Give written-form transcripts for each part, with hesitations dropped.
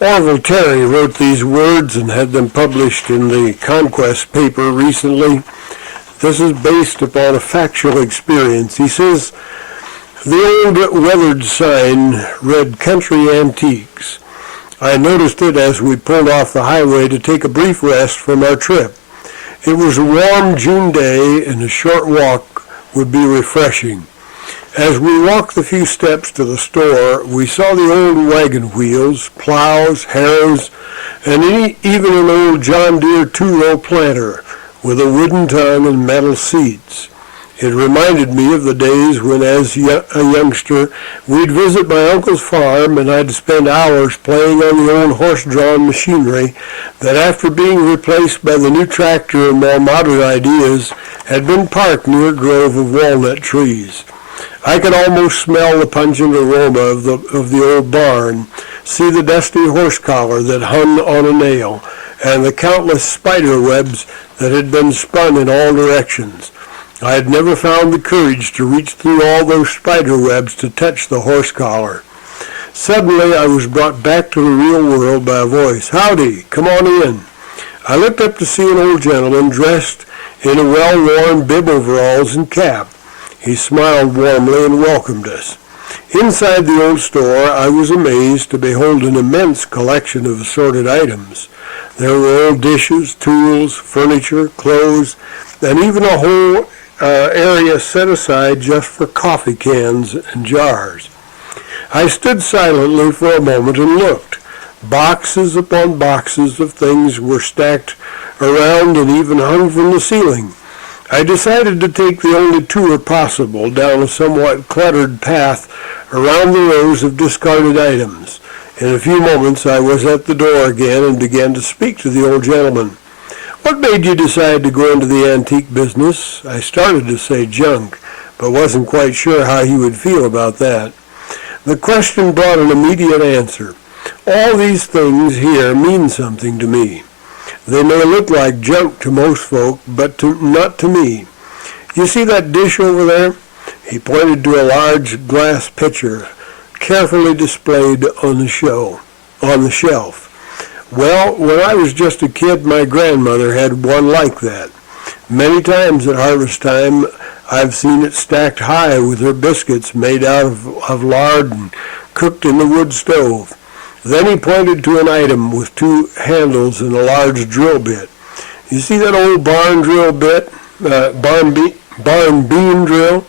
Orville Terry wrote these words and had them published in the Conquest paper recently. This is based upon a factual experience. He says, the old weathered sign read Country Antiques. I noticed it as we pulled off the highway to take a brief rest from our trip. It was a warm June day and a short walk would be refreshing. As we walked the few steps to the store, we saw the old wagon wheels, plows, harrows, and even an old John Deere two-row planter with a wooden tongue and metal seats. It reminded me of the days when, as a youngster, we'd visit my uncle's farm and I'd spend hours playing on the old horse-drawn machinery that, after being replaced by the new tractor and more modern ideas, had been parked near a grove of walnut trees. I could almost smell the pungent aroma of the old barn, see the dusty horse collar that hung on a nail, and the countless spider webs that had been spun in all directions. I had never found the courage to reach through all those spider webs to touch the horse collar. Suddenly I was brought back to the real world by a voice. "Howdy, come on in." I looked up to see an old gentleman dressed in a well-worn bib overalls and cap. He smiled warmly and welcomed us. Inside the old store, I was amazed to behold an immense collection of assorted items. There were old dishes, tools, furniture, clothes, and even a whole area set aside just for coffee cans and jars. I stood silently for a moment and looked. Boxes upon boxes of things were stacked around and even hung from the ceiling. I decided to take the only tour possible down a somewhat cluttered path around the rows of discarded items. In a few moments I was at the door again and began to speak to the old gentleman. "What made you decide to go into the antique business?" I started to say junk, but wasn't quite sure how he would feel about that. The question brought an immediate answer. All these things here mean something to me. They may look like junk to most folk, but not to me. You see that dish over there? He pointed to a large glass pitcher, carefully displayed on the shelf. Well, when I was just a kid, my grandmother had one like that. Many times at harvest time, I've seen it stacked high with her biscuits made out of lard and cooked in the wood stove. Then he pointed to an item with two handles and a large drill bit. You see that old barn drill bit, barn beam drill?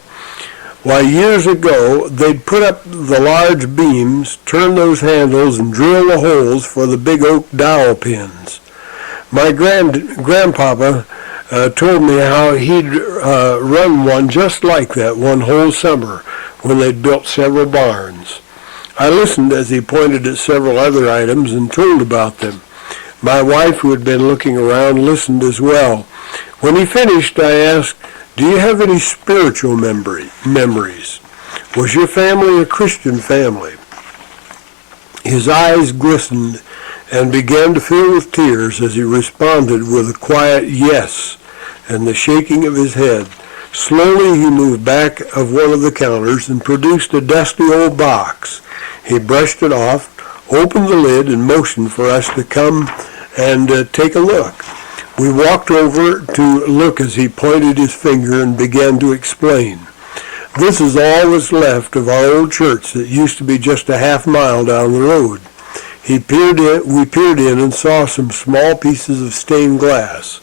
Why, years ago, they'd put up the large beams, turn those handles, and drill the holes for the big oak dowel pins. My grandpapa told me how he'd run one just like that one whole summer when they'd built several barns. I listened as he pointed at several other items and told about them. My wife, who had been looking around, listened as well. When he finished, I asked, "Do you have any spiritual memories? Was your family a Christian family?" His eyes glistened and began to fill with tears as he responded with a quiet yes and the shaking of his head. Slowly he moved back of one of the counters and produced a dusty old box. He brushed it off, opened the lid, and motioned for us to come and take a look. We walked over to look as he pointed his finger and began to explain. "This is all that's left of our old church that used to be just a half mile down the road." We peered in and saw some small pieces of stained glass,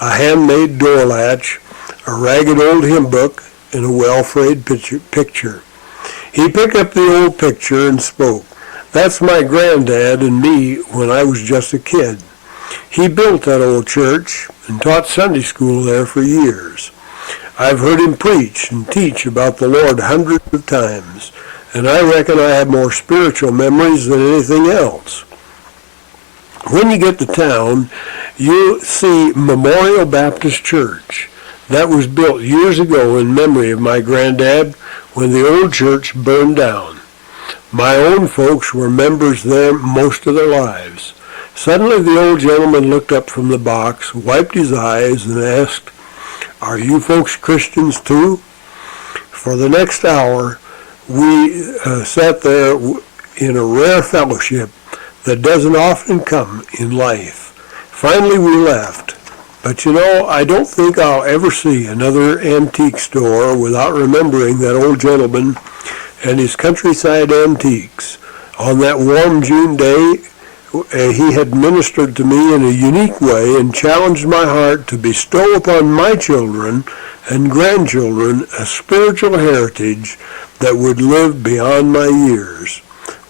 a handmade door latch, a ragged old hymn book, and a well-frayed picture. He picked up the old picture and spoke. "That's my granddad and me when I was just a kid. He built that old church and taught Sunday school there for years. I've heard him preach and teach about the Lord hundreds of times, and I reckon I have more spiritual memories than anything else. When you get to town, you'll see Memorial Baptist Church. That was built years ago in memory of my granddad when the old church burned down. My own folks were members there most of their lives." Suddenly the old gentleman looked up from the box, wiped his eyes, and asked, "Are you folks Christians too?" For the next hour, we sat there in a rare fellowship, that doesn't often come in life. Finally, we left. But I don't think I'll ever see another antique store without remembering that old gentleman and his countryside antiques. On that warm June day, he had ministered to me in a unique way and challenged my heart to bestow upon my children and grandchildren a spiritual heritage that would live beyond my years.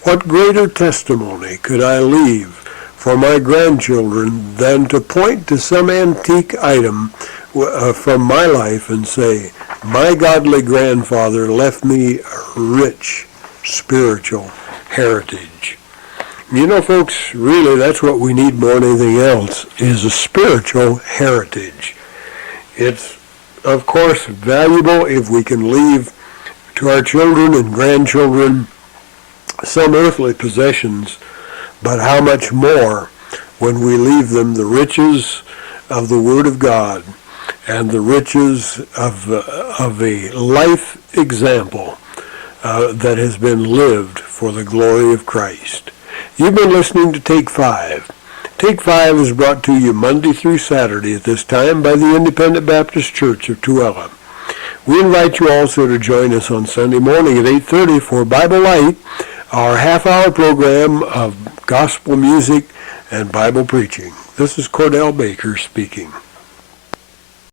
What greater testimony could I leave for my grandchildren than to point to some antique item from my life and say, my godly grandfather left me a rich spiritual heritage. Folks, really that's what we need more than anything else, is a spiritual heritage. It's, of course, valuable if we can leave to our children and grandchildren some earthly possessions, but how much more when we leave them the riches of the Word of God and the riches of a life example that has been lived for the glory of Christ. You've been listening to Take 5. Take 5 is brought to you Monday through Saturday at this time by the Independent Baptist Church of Tooele. We invite you also to join us on Sunday morning at 8:30 for Bible Light, our half-hour program of gospel music and Bible preaching. This is Cordell Baker speaking.